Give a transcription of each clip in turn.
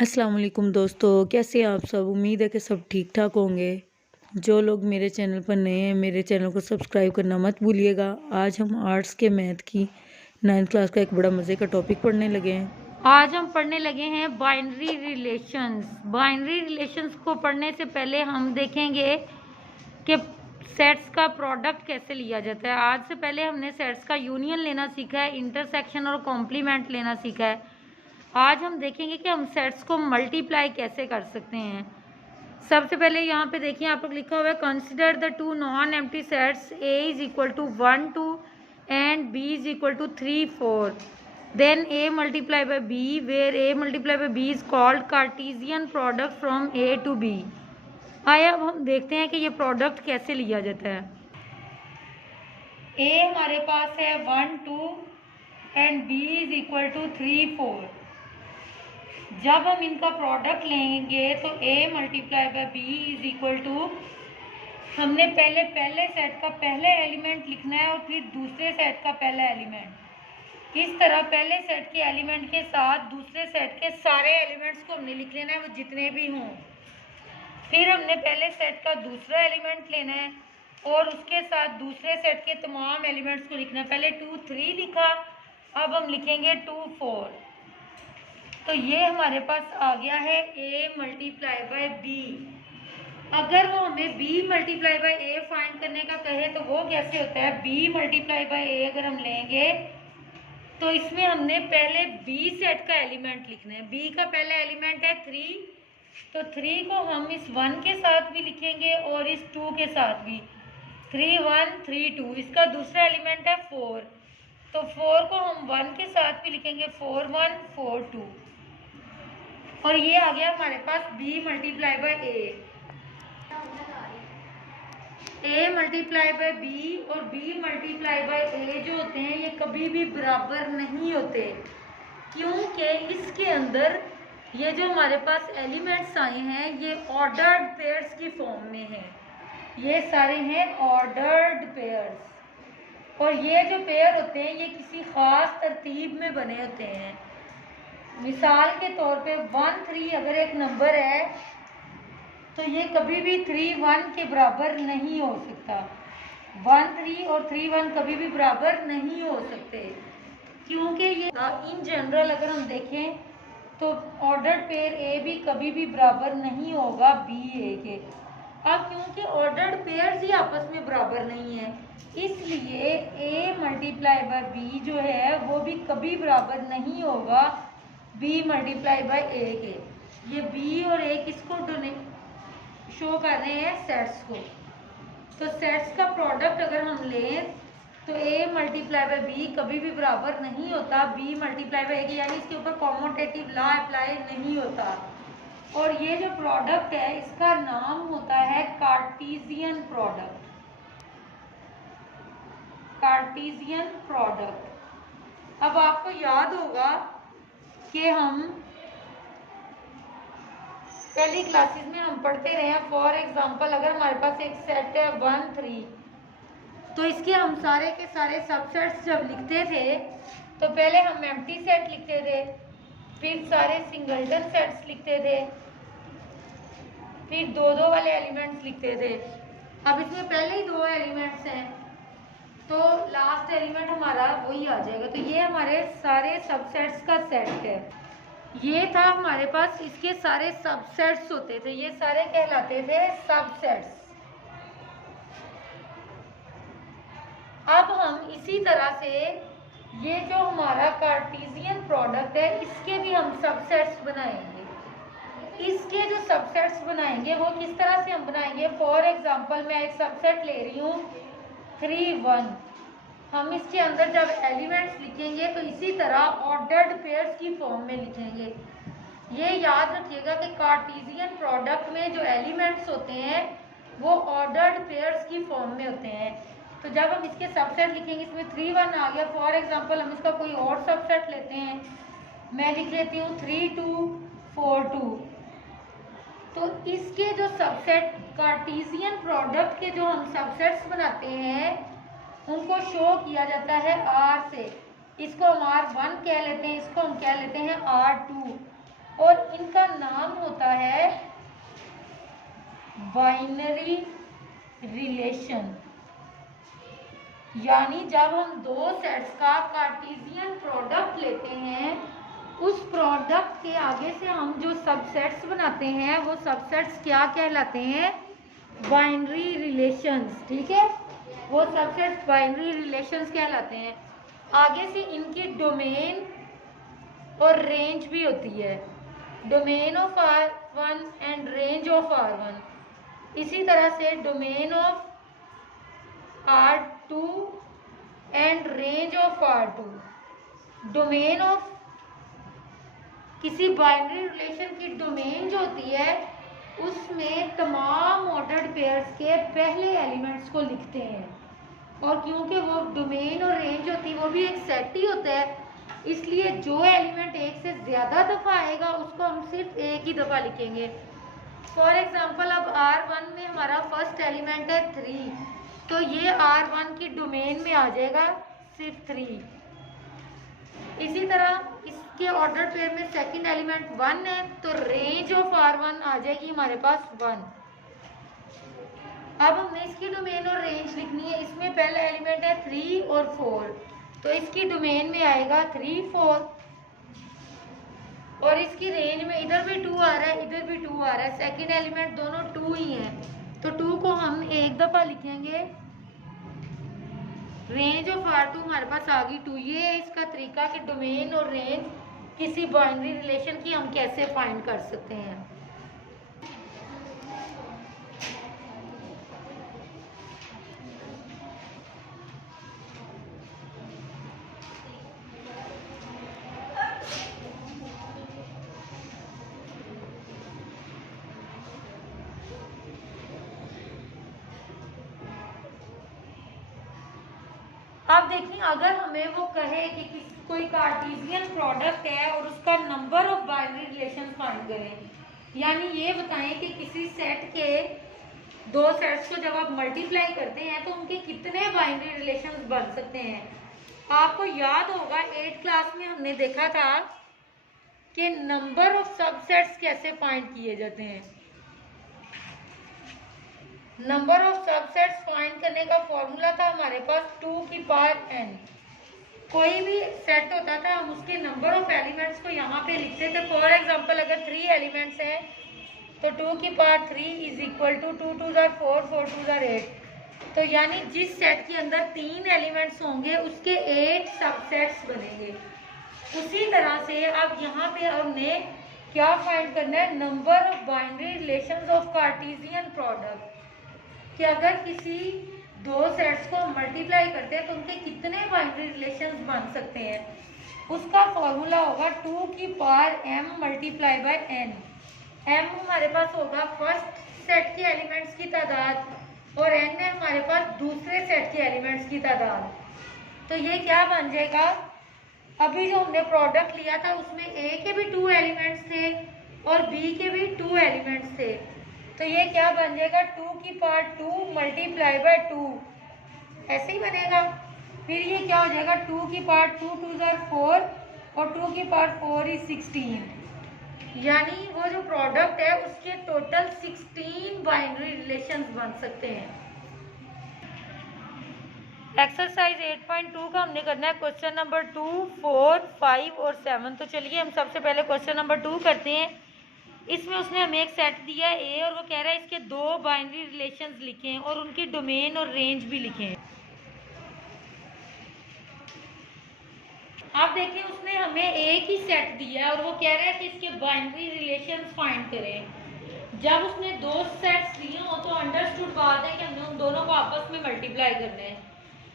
अस्सलाम वालेकुम दोस्तों, कैसे हैं आप सब? उम्मीद है कि सब ठीक ठाक होंगे। जो लोग मेरे चैनल पर नए हैं, मेरे चैनल को सब्सक्राइब करना मत भूलिएगा। आज हम आर्ट्स के मैथ की 9th क्लास का एक बड़ा मज़े का टॉपिक पढ़ने लगे हैं। आज हम पढ़ने लगे हैं बाइनरी रिलेशंस। बाइनरी रिलेशंस को पढ़ने से पहले हम देखेंगे कि सेट्स का प्रोडक्ट कैसे लिया जाता है। आज से पहले हमने सेट्स का यूनियन लेना सीखा है, इंटरसेक्शन और कॉम्प्लीमेंट लेना सीखा है। आज हम देखेंगे कि हम सेट्स को मल्टीप्लाई कैसे कर सकते हैं। सबसे पहले यहाँ पे देखिए, आप लोग लिखा हुआ है consider the two non empty sets A is equal to 1 2 and B is equal to 3 4. Then A multiplied by B, where A multiplied by B is called Cartesian product from A to B. आइए अब हम देखते हैं कि ये product कैसे लिया जाता है। A हमारे पास है 1 2 and B is equal to 3 4. जब हम इनका प्रोडक्ट लेंगे तो A multiply by B is equal to, हमने पहले सेट का पहले एलिमेंट लिखना है और फिर दूसरे सेट का पहला एलिमेंट। इस तरह पहले सेट के एलिमेंट के साथ दूसरे सेट के सारे एलिमेंट्स को हमने लिख लेना है, वो जितने भी हों। फिर हमने पहले सेट का दूसरा एलिमेंट लेना है और उसके साथ दूसरे सेट के तमाम एलिमेंट्स को लिखना है। पहले 2 3 लिखा, अब हम लिखेंगे 2 4। तो ये हमारे पास आ गया है A मल्टीप्लाई बाय B। अगर वो हमें B multiply by A find करने का कहे तो वो कैसे होता है? B मल्टीप्लाई बाय A अगर हम लेंगे तो इसमें हमने पहले B सेट का एलिमेंट लिखना है। B का पहला एलिमेंट है 3, तो 3 को हम इस 1 के साथ भी लिखेंगे और इस 2 के साथ भी। 3 1 3 2। इसका दूसरा एलिमेंट है 4, तो 4 को हम 1 के साथ भी लिखेंगे, 4 1 4 2। और ये आ गया हमारे पास B multiply by A multiply by B और B मल्टीप्लाई बाय A जो होते हैं ये कभी भी बराबर नहीं होते, क्योंकि इसके अंदर ये जो हमारे पास एलिमेंट्स आए हैं ये ऑर्डर्ड पेयर्स की फॉर्म में हैं। ये सारे हैं ऑर्डर्ड पेयर्स, और ये जो पेयर होते हैं ये किसी ख़ास तरतीब में बने होते हैं। मिसाल के तौर पे 1 3 अगर एक नंबर है तो ये कभी भी 3 1 के बराबर नहीं हो सकता। 1 3 और 3 1 कभी भी बराबर नहीं हो सकते, क्योंकि ये इन जनरल अगर हम देखें तो ऑर्डर्ड पेयर A भी कभी भी बराबर नहीं होगा B A के। अब क्योंकि ऑर्डर्ड पेयर्स ही आपस में बराबर नहीं है, इसलिए A मल्टीप्लाई बाय B जो है वो भी कभी बराबर नहीं होगा B मल्टीप्लाई बाय A के। ये B और A किसको शो कर रहे हैं? सेट्स को। तो सेट्स का प्रोडक्ट अगर हम लें तो A मल्टीप्लाई बाय B कभी भी बराबर नहीं होता B मल्टीप्लाई बाय A के, यानी इसके ऊपर कॉम्यूटेटिव लॉ अप्लाई नहीं होता। और ये जो प्रोडक्ट है इसका नाम होता है कार्टेशियन प्रोडक्ट। Cartesian product. अब आपको याद होगा कि हम पहली क्लासेस में हम पढ़ते रहे हैं, फॉर एग्जांपल अगर हमारे पास एक सेट है 1 3, तो इसके हम सारे के सारे सबसेट्स जब लिखते थे तो पहले हम एम्प्टी सेट लिखते थे, फिर सारे सिंगल्टन सेट्स लिखते थे, फिर 2 2 वाले एलिमेंट्स लिखते थे। अब इसमें पहले ही 2 एलिमेंट्स हैं तो लास्ट एलिमेंट हमारा वही आ जाएगा। तो ये हमारे सारे सबसेट्स का सेट है। ये था हमारे पास, इसके सारे सबसेट्स होते थे, ये सारे कहलाते थे सबसेट्स। अब हम इसी तरह से ये जो हमारा कार्टेशियन प्रोडक्ट है इसके भी हम सबसेट्स बनाएंगे। इसके जो सबसेट्स बनाएंगे वो किस तरह से हम बनाएंगे? फॉर एग्जांपल मैं एक सबसेट ले रही हूँ 3 1। हम इसके अंदर जब एलिमेंट्स लिखेंगे तो इसी तरह ऑर्डर्ड पेयर्स की फॉर्म में लिखेंगे। ये याद रखिएगा कि कार्टेशियन प्रोडक्ट में जो एलिमेंट्स होते हैं वो ऑर्डर्ड पेयर्स की फॉर्म में होते हैं। तो जब हम इसके सबसेट लिखेंगे, इसमें 3 1 आ गया, फॉर एग्जांपल हम इसका कोई और सबसेट लेते हैं, मैं लिख लेती हूँ 3 2 4 2। तो इसके जो सबसेट कार्टेशियन प्रोडक्ट के जो हम सबसेट्स बनाते हैं उनको शो किया जाता है R से। इसको हम R1 कह लेते हैं, इसको हम कह लेते हैं R2, और इनका नाम होता है बाइनरी रिलेशन। यानी जब हम दो सेट्स का कार्टेशियन प्रोडक्ट लेते हैं, उस प्रोडक्ट के आगे से हम जो सबसेट्स बनाते हैं वो सबसेट्स क्या कहलाते हैं? Binary relations. ठीक है, वो सबसेट्स बाइनरी रिलेशंस कहलाते हैं। आगे से इनकी डोमेन और रेंज भी होती है, domain of R1 and range of R1। इसी तरह से domain of R2 and range of R2। Domain of किसी बाइनरी रिलेशन की डोमेन जो होती है उसमें तमाम ऑर्डर्ड पेयर्स के पहले एलिमेंट्स को लिखते हैं, और क्योंकि वो डोमेन और रेंज होती है वो भी एक सेट ही होता है, इसलिए जो एलिमेंट एक से ज़्यादा दफ़ा आएगा उसको हम सिर्फ एक ही दफ़ा लिखेंगे। फॉर एग्जांपल अब R1 में हमारा फर्स्ट एलिमेंट है 3, तो ये R1 की डोमेन में आ जाएगा सिर्फ 3। इसी तरह इसके ऑर्डर पेयर में सेकंड एलिमेंट 1 है, तो रेंज ऑफ R1 आ जाएगी हमारे पास 1। अब हमने इसकी डोमेन और रेंज लिखनी है। इसमें पहला एलिमेंट है 3 और 4, तो इसकी डोमेन में आएगा 3 4, और इसकी रेंज में इधर भी 2 आ रहा है, इधर भी 2 आ रहा है, सेकंड एलिमेंट दोनों 2 ही हैं, तो 2 को हम एक दफ़ा लिखेंगे। रेंज ऑफ R2 हमारे पास आ गई 2। ये है इसका तरीका कि डोमेन और रेंज किसी बाइनरी रिलेशन की हम कैसे फाइंड कर सकते हैं। अब देखिए, अगर हमें वो कहे कि कोई कार्टेशियन प्रोडक्ट है और उसका number of binary relations find करें, यानी ये बताएं कि किसी सेट के दो सेट्स को जब आप मल्टीप्लाई करते हैं तो उनके कितने बाइनरी रिलेशंस बन सकते हैं। आपको याद होगा 8th क्लास में हमने देखा था कि नंबर ऑफ सबसेट्स कैसे फाइंड किए जाते हैं। नंबर ऑफ सबसेट्स फाइंड करने का फॉर्मूला था हमारे पास 2 की पावर n। कोई भी सेट होता था हम उसके नंबर ऑफ एलिमेंट्स को यहाँ पे लिखते थे। फॉर एग्जांपल अगर 3 एलिमेंट्स हैं तो 2 की पावर 3 इज इक्वल टू 2 2 4 4 2 8। तो यानी जिस सेट के अंदर 3 एलिमेंट्स होंगे उसके 8 सबसेट्स बनेंगे। उसी तरह से अब यहाँ पे हमने क्या फाइंड करना है? Number of binary relations of Cartesian product, कि अगर किसी दो सेट्स को मल्टीप्लाई करते हैं तो उनके कितने बाइनरी रिलेशंस बन सकते हैं। उसका फॉर्मूला होगा 2 की power m multiply by n। m हमारे पास होगा फर्स्ट सेट के एलिमेंट्स की तादाद और n है हमारे पास दूसरे सेट के एलिमेंट्स की तादाद। तो ये क्या बन जाएगा? अभी जो हमने प्रोडक्ट लिया था उसमें a के भी 2 एलिमेंट्स थे और b के भी 2 एलिमेंट्स थे, तो ये क्या बन जाएगा? 2 की पावर 2 मल्टीप्लाई बाय 2, ऐसे ही बनेगा। फिर ये क्या हो जाएगा? 2 की पावर 2 2 4 और 2 की पावर 4 इज 16। यानी वो जो प्रोडक्ट है उसके टोटल 16 बाइनरी रिलेशंस बन सकते हैं। एक्सरसाइज 8.2 का हमने करना है क्वेश्चन नंबर 2, 4, 5 और 7। तो चलिए हम सबसे पहले क्वेश्चन नंबर 2 करते हैं। इसमें उसने हमें एक सेट दिया है ए और वो कह रहा है इसके 2 बाइनरी रिलेशंस लिखें और उनकी डोमेन और रेंज भी लिखें। आप देखिए उसने हमें एक ही सेट दिया है और वो कह रहा है कि इसके बाइनरी रिलेशंस फाइंड करें। जब उसने 2 सेट्स दिए हो तो अंडरस्टूड बात है कि हमने उन दोनों को आपस में मल्टीप्लाई करना है।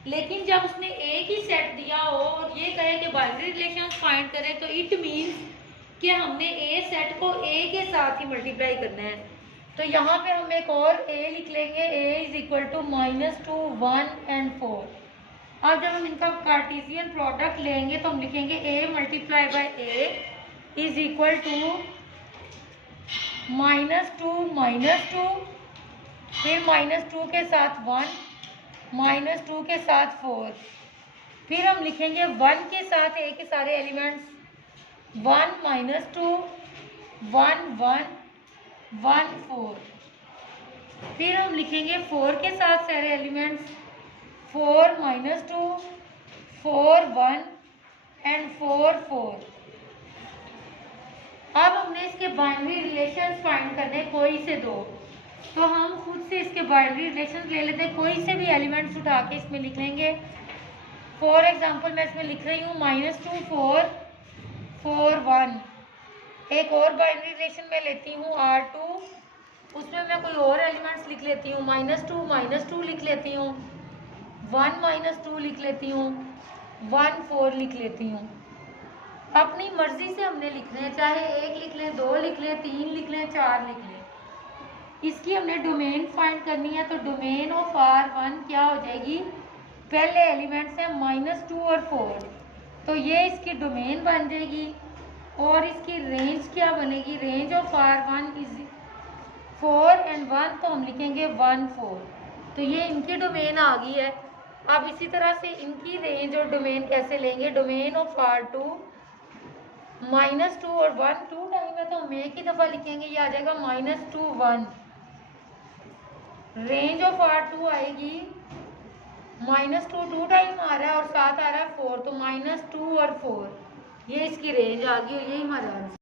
लेकिन जब उसने एक ही सेट दिया हो और ये कहे कि बाइनरी रिलेशंस फाइंड करें तो इट मीन्स कि हमने ए सेट को ए के साथ ही मल्टीप्लाई करना है। तो यहाँ पे हम एक और ए लिख लेंगे, ए इज इक्वल टू -2 1 एंड 4। अब जब हम इनका कार्टेशियन प्रोडक्ट लेंगे तो हम लिखेंगे a multiply by a is equal to -2 फिर -2 के साथ 1 -2 के साथ 4, फिर हम लिखेंगे 1 के साथ a के सारे एलिमेंट्स 1 -2 1 1 1 4। फिर हम लिखेंगे 4 के साथ सारे एलिमेंट्स, 4 -2 4 1 एंड 4 4। अब हमने इसके बाइनरी रिलेशंस फाइंड करने, कोई से दो, तो हम खुद से इसके बाइनरी रिलेशंस ले लेते हैं। कोई से भी एलिमेंट्स उठा के इसमें लिख लेंगे। फॉर एग्जांपल मैं इसमें लिख रही हूँ -2 4 4 1। एक और बाइनरी रिलेशन मैं लेती हूँ R2, उसमें मैं कोई और एलिमेंट्स लिख लेती हूँ, -2 लिख लेती हूँ, 1 -2 लिख लेती हूँ, 1 4 लिख लेती हूँ। अपनी मर्जी से हमने लिखने हैं, चाहे 1 लिख लें, 2 लिख लें, 3 लिख लें, 4 लिख लें। इसकी हमने डोमेन फाइंड करनी है, तो डोमेन ऑफ R1 क्या हो जाएगी, पहले एलिमेंट्स हैं -2 और 4, तो ये इसकी डोमेन बन जाएगी। और इसकी रेंज क्या बनेगी, range of R1 is 4 and 1, तो हम लिखेंगे 1 4। तो ये इनकी डोमेन आ गई है। अब इसी तरह से इनकी रेंज और डोमेन कैसे लेंगे, डोमेन ऑफ R2 -2 और 1 2 टाइम है, तो हम एक ही दफ़ा लिखेंगे, ये आ जाएगा -2 1। रेंज ऑफ R2 आएगी, -2 2 टाइम आ रहा है और साथ आ रहा है 4, तो -2 और 4, ये इसकी रेंज आ गई और यही हमारा आंसर।